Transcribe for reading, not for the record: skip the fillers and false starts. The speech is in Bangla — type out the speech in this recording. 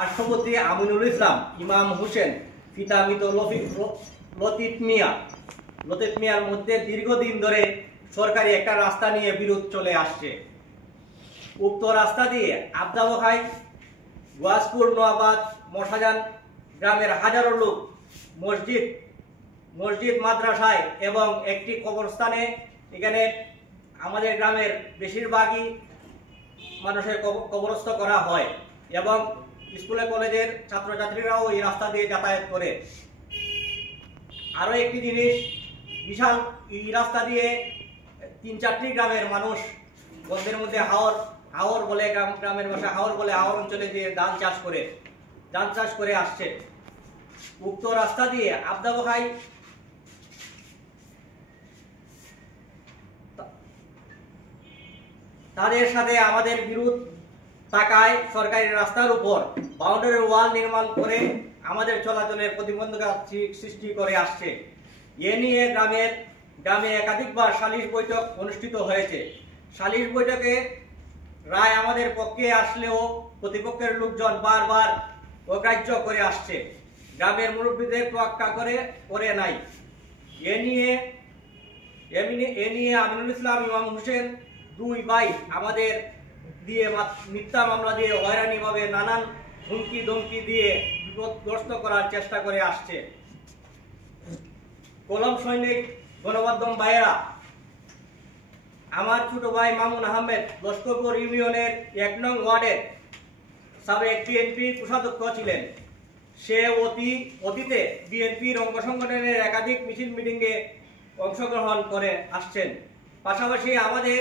রাষ্ট্রপতি আমিনুল ইসলাম ইমাম হোসেন পিতা মৃত লতিফ মিয়ার মধ্যে দীর্ঘদিন ধরে সরকারি একটা রাস্তা নিয়ে বিরোধ চলে আসছে। উক্ত রাস্তা দিয়ে আবদাবখাই, গোয়াসপুর, নোয়াবাদ, মশাজান গ্রামের হাজারো লোক মসজিদ, মাদ্রাসায় এবং একটি কবরস্থানে, এখানে আমাদের গ্রামের বেশিরভাগই মানুষের কবরস্থ করা হয় এবং স্কুলে কলেজের ছাত্রছাত্রীরাও এই রাস্তা দিয়ে যাতায়াত করে। আরো একটি জিনিস, বিশাল এই রাস্তা দিয়ে 3-4টি গ্রামের মানুষ গন্ধের মধ্যে হাওর বলে, গ্রামের ভাষায় হাওর বলে, হাওর অঞ্চলে যে ধান চাষ করে আসছে। উক্ত রাস্তা দিয়ে আবদাবখাই তাদের সাথে আমাদের বিরোধ থাকায় সরকারি রাস্তার উপর বাউন্ডারি ওয়াল নির্মাণ করে আমাদের চলাচলের প্রতিবন্ধকতা সৃষ্টি করে আসছে। এ নিয়ে গ্রামে একাধিকবার সালিশ বৈঠক অনুষ্ঠিত হয়েছে। সালিশ বৈঠকে রায় আমাদের পক্ষে আসলেও প্রতিপক্ষের লোকজন বারবার অগ্রাহ্য করে আসছে। গ্রামের মুরব্বীদের তোয়াক্কা করে নাই। এ নিয়ে আমিনুল ইসলাম ইমাম হোসেন 2 ভাই আমাদের দিয়ে মিথ্যা মামলা দিয়ে হয়রানিভাবে নানান হুমকি ধমকি দিয়ে বিপদগ্রস্ত করার চেষ্টা করে আসছে। কলম সৈনিক গণমাধ্যম ভাইয়েরা, আমার ছোট ভাই মামুন আহমেদ লস্করপুর ইউনিয়নের 1 নং ওয়ার্ডের সাবেক বিএনপি কোষাধ্যক্ষ ছিলেন। সে অতীতে বিএনপির অঙ্গ সংগঠনের একাধিক মিছিল মিটিংয়ে অংশগ্রহণ করে আসছেন। পাশাপাশি আমাদের